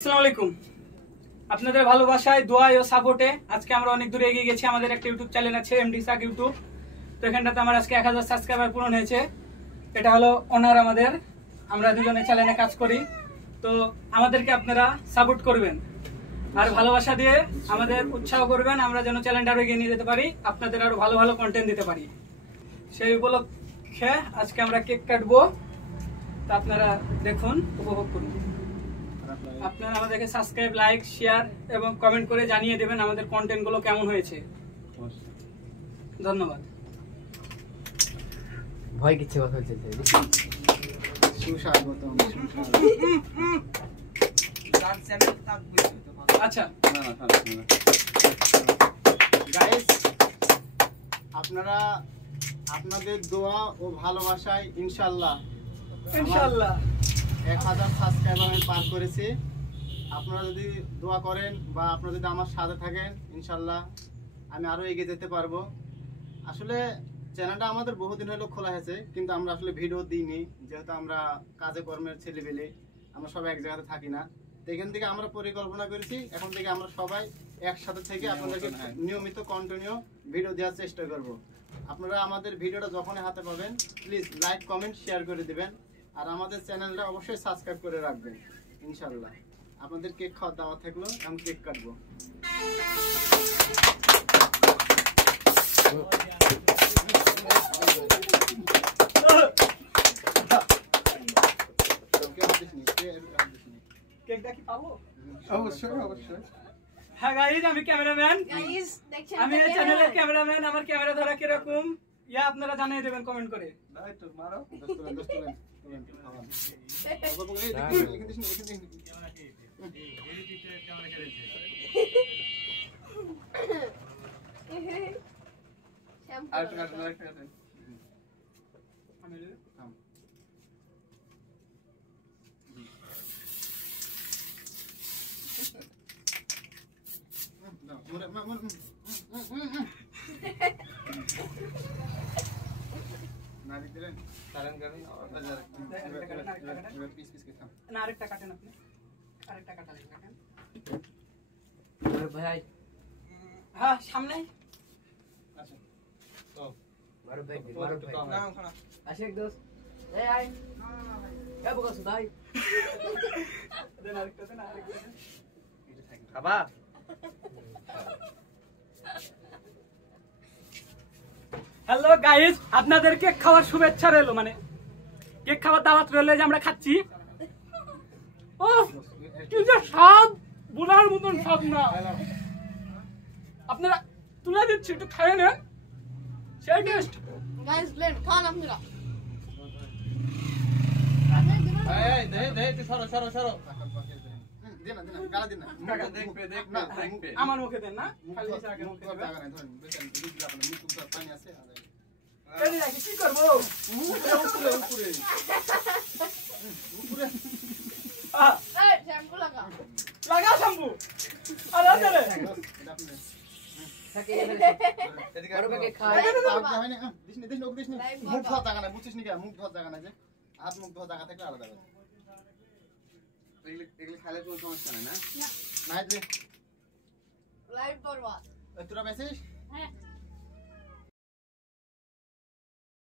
আসসালামু আলাইকুম। আপনাদের ভালোবাসায় দোয়ায় ও সাপোর্টে আজকে আমরা অনেক দূরে এগিয়ে গেছি। আমাদের একটা ইউটিউব চ্যানেল আছে এমডি সাক ইউটিউব। তো এখানটাতে আমার আজকে 1000 সাবস্ক্রাইবার পূরণ হয়েছে। এটা হলো অনার আমাদের, আমরা দুজনে চ্যানেলে কাজ করি। তো আমাদেরকে আপনারা সাপোর্ট করবেন আর ভালোবাসা দিয়ে আমাদের উৎসাহ করবেন, আমরা যেন চ্যানেলটা আরো এগিয়ে নিয়ে যেতে পারি, আপনাদের আরো ভালো ভালো কন্টেন্ট দিতে পারি। সেই উপলক্ষে আজকে আমরা কেক কাটবো, তা আপনারা দেখুন, উপভোগ করুন। আপনারা আমাদেরকে সাবস্ক্রাইব, লাইক, শেয়ার এবং কমেন্ট করে জানিয়ে দেবেন আমাদের কন্টেন্ট গুলো কেমন হয়েছে। ধন্যবাদ। ভয় কিচ্ছে কথা হচ্ছে আচ্ছা গাইস, আপনারা আপনাদের দোয়া ও ভালোবাসায় ইনশাআল্লাহ 1000 সাবস্ক্রাইবার আমি পার করেছি। আপনারা যদি দোয়া করেন বা আপনারা যদি আমার সাথে থাকেন, ইনশাআল্লাহ আমি আরো এগিয়ে যেতে পারবো। আসলে চ্যানেলটা আমাদের বহুদিন হলো খোলা হয়েছে, কিন্তু আমরা আসলে ভিডিও দিইনি, যেহেতু আমরা কাজে কর্মের ছেলেবেলে, আমরা সবাই এক জায়গাতে থাকি না। তো এখান থেকে আমরা পরিকল্পনা করেছি, এখন থেকে আমরা সবাই একসাথে থেকে আপনাদেরকে নিয়মিত কন্টিনিউ ভিডিও দেওয়ার চেষ্টা করব। আপনারা আমাদের ভিডিওটা যখনই হাতে পাবেন প্লিজ লাইক, কমেন্ট, শেয়ার করে দিবেন। আর আমাদের চ্যানেলটা অবশ্যই সাবস্ক্রাইব করে রাখবেন। ইনশাআল্লাহ আপনাদের কেক খাওয়ার দাওয়াত থাকলো, আমি কেক কাটবো। কেকটা কি পাবো? অবশ্যই অবশ্যই। হ্যাঁ গাইস, আমি ক্যামেরাম্যান, গাইস দেখছেন আমি এই চ্যানেলের ক্যামেরাম্যান। আমার ক্যামেরা ধরা কিরকম ইয়া আপনারা জানিয়ে দেবেন কমেন্ট করে। না, আরেকটা কাটেন আপনি, আরেকটা কাটালেন কাটেন। ভাই হ্যাঁ সামনে মারো ভাই আশিক দোস্ত এই আই এ বকস ভাই দেন আরেকটা দেন, আরেকটা দেন। খাবা হ্যালো গাইস, আপনাদের কেক খাওয়ার শুভেচ্ছা রইলো, মানে কেক খাওয়ার দাওয়াত রইলো যে আমরা খাচ্ছি। ও কি যে স্বাদ, বুড়ার মতন স্বাদ না। আপনারা তুলে দিচ্ছি, একটু খাইয়ে নেন, সেই টেস্ট। গাইস প্লেন খান আপনারা। আমার মুখে দেন না, খালি আগে মুখে দেন। এই রাখি কি করব? এই শ্যাম্পু লাগা। লাগা শ্যাম্পু। আরে আরে থাকে এদিকে আরো কে খায় মুখ ধোয়া জায়গা নাই, বুঝছিস নি? মুখ ধোয়া জায়গা নাই, যে হাত মুখ ধোয়া জায়গা থাকলে আলাদা হবে। এগুলি খাইলে কোনো সমস্যা নাই না? নাই রে, লাইভ বরবাদ। তোরা মেসেজ হ্যাঁ